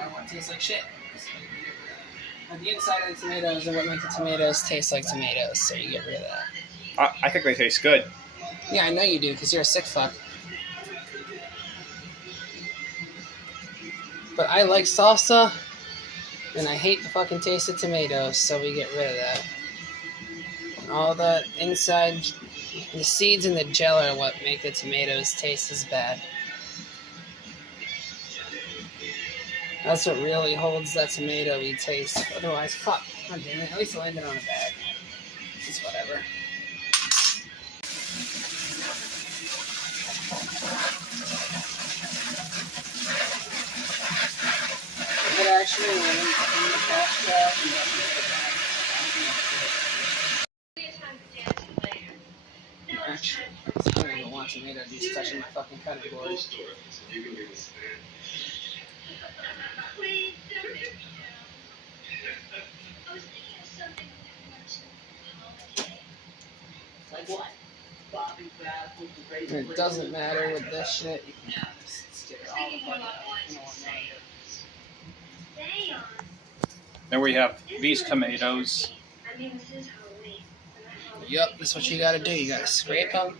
I want it to taste like shit. But the inside of the tomatoes are what make the tomatoes taste like tomatoes, so you get rid of that. I think they taste good. Yeah, I know you do, because you're a sick fuck. But I like salsa, and I hate the fucking taste of tomatoes, so we get rid of that. All the inside, the seeds and the gel are what make the tomatoes taste as bad. That's what really holds that tomato-y taste. Otherwise, fuck. God damn it. At least it landed on a bag. It's whatever. It actually went in the cash trap. Actually, I don't even want tomato juice touching my fucking cutting board. Like what? It doesn't matter with this shit. You can just get it all the fuck out. Then we have these tomatoes. Yep, that's what you gotta do. You gotta scrape them.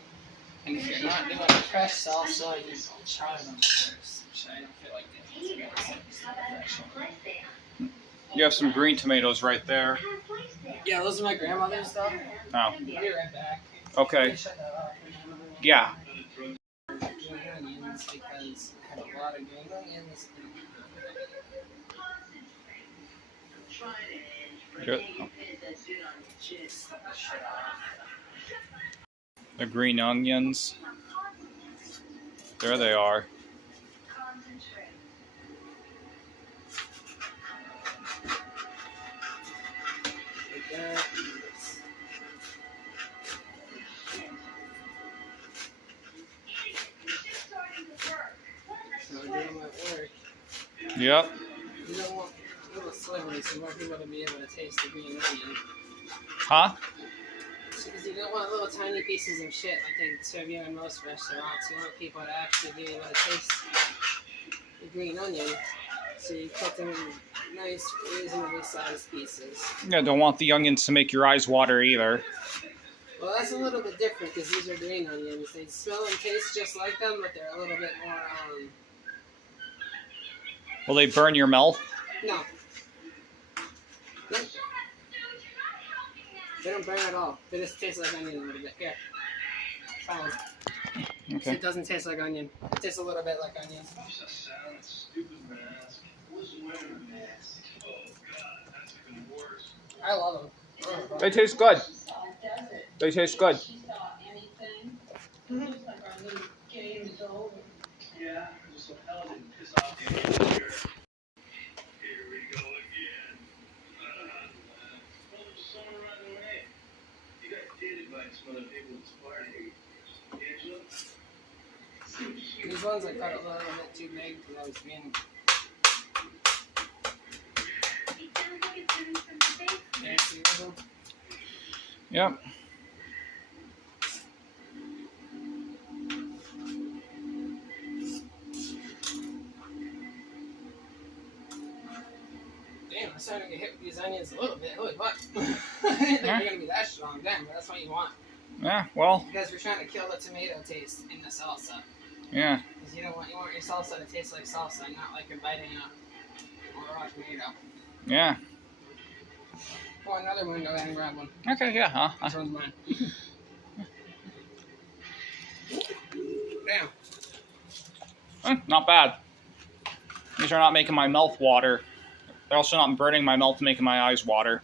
And if you're not doing a fresh salsa, you try them first. Which I don't feel like doing. You have some green tomatoes right there. Yeah, those are my grandmother's though. Oh. I'll be right back. Okay. Yeah. Green onions because I have a lot of green onions. Good. The green onions. There they are. Yep. You don't want little slivers, so you want people to be able to taste the green onion. Huh? Because you don't want little tiny pieces of shit like they serve you in most restaurants. You want people to actually be able to taste the green onion. So you cut them in nice, reasonably sized pieces. Yeah, don't want the onions to make your eyes water either. Well, that's a little bit different because these are green onions. They smell and taste just like them, but they're a little bit more, Will they burn your mouth? No. Nope. They don't burn at all. They just taste like onion a little bit. Here. Try one. Okay. It doesn't taste like onion. It tastes a little bit like onion. I love them. They taste good. They taste good. Mm-hmm. These ones I cut a little bit too big because I was being fancy with them. Yep. Damn, I'm starting to get hit with these onions a little bit. Holy fuck. I didn't think they're going to be that strong. Damn, but that's what you want. Yeah, well. Because we're trying to kill the tomato taste in the salsa. Yeah. Because you want your salsa to taste like salsa, not like you're biting a raw tomato. Yeah. Oh, another one. Go ahead and grab one. Okay, yeah, huh? This one's mine. Damn. Not bad. These are not making my mouth water. They're also not burning my mouth, making my eyes water.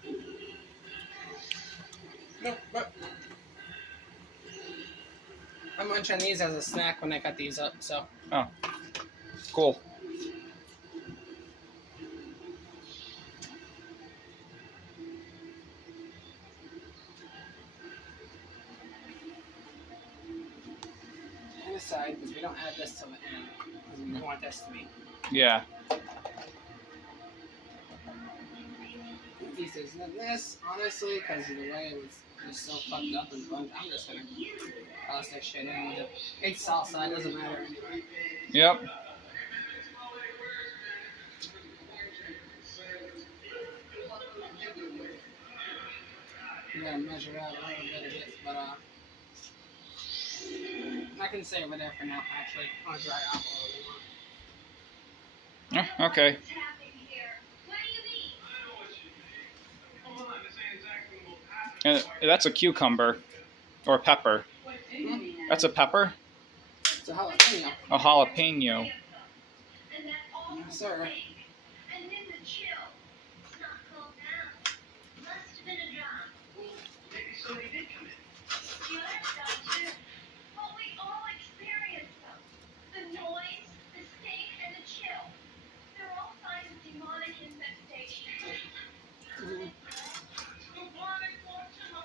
No, but I munch on these as a snack when I cut these up, so. Oh. Cool. And aside, because we don't add this till the end. Because we want this to be. Yeah. Pieces. And then this, honestly, because of the way it was just so fucked up and bunched, I'm just gonna toss that shit in with it. It's salsa, it doesn't matter anyway. Yep. You gotta measure out a little bit of it, but I can say over there for now. Actually, on dry apple. Yeah, okay. That's a cucumber. Or pepper. That's a pepper? It's a jalapeno. A jalapeno. Yes, sir.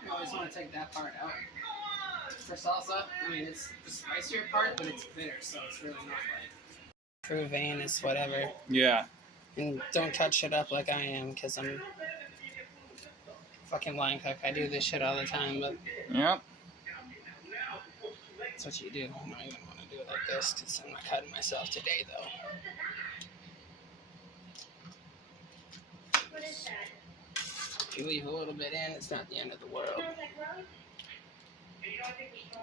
You always want to take that part out. For salsa, I mean, it's the spicier part, but it's bitter, so it's really not like true vein is whatever. Yeah. And don't cut shit up like I am, because I'm fucking line cook. I do this shit all the time, but Yep. that's what you do. I'm not even want to do it like this, because I'm not cutting myself today, though. If you leave a little bit in, it's not the end of the world.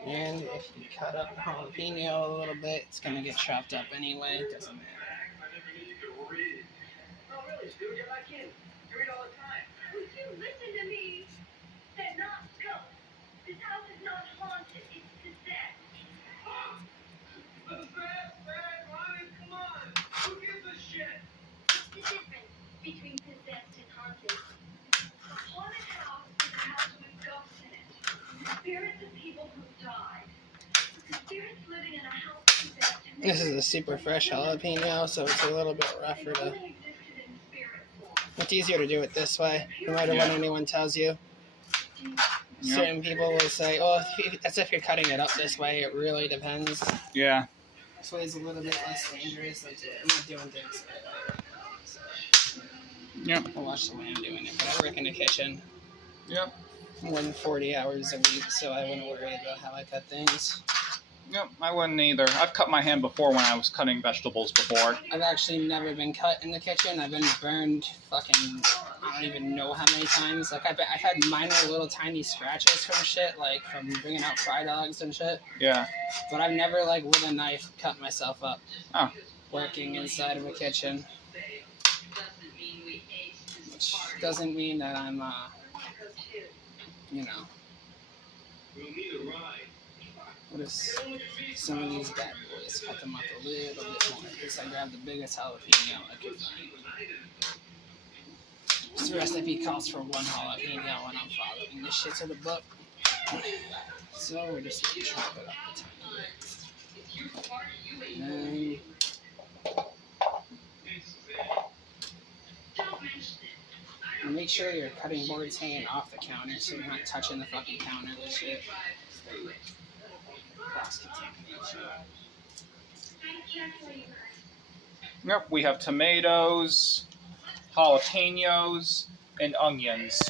And if you cut up the jalapeno a little bit, it's going to get chopped up anyway. It doesn't matter. Would you listen to me? They're not ghosts. This house is not haunted. It's possessed. Come on. Who gives a shit? What's the difference between possessed and haunted? A haunted house is a house with ghosts in it. Spirits of people who died. The spirits living in a house possessed. This is a super fresh jalapeno, so it's a little bit rougher to... Only existed in spirit form. It's easier to do it this way, no matter what anyone tells you. Yep. Certain people will say, oh, that's if you're cutting it up this way. It really depends. Yeah. This way is a little bit less dangerous. Like, I'm not doing things like that. Yep. I'll watch the way I'm doing it. But I work in the kitchen Yep. more than 40 hours a week, so I wouldn't worry about how I cut things. Yep. I wouldn't either. I've cut my hand before when I was cutting vegetables before. I've actually never been cut in the kitchen. I've been burned fucking, I don't even know how many times. Like, I've had minor little tiny scratches from shit, like from bringing out fry dogs and shit. Yeah. But I've never, like, with a knife cut myself up. Oh. Working inside of a kitchen. Which doesn't mean that I'm, you know. What is some of these bad boys? Cut them up a little bit more because I grabbed the biggest jalapeno I could find. This recipe calls for 1 jalapeno when I'm following this shit to the book. So we're just gonna chop it up a tiny bit. And make sure your cutting board's hanging off the counter so you're not touching the fucking counter with shit. Yep. We have tomatoes, jalapenos, and onions.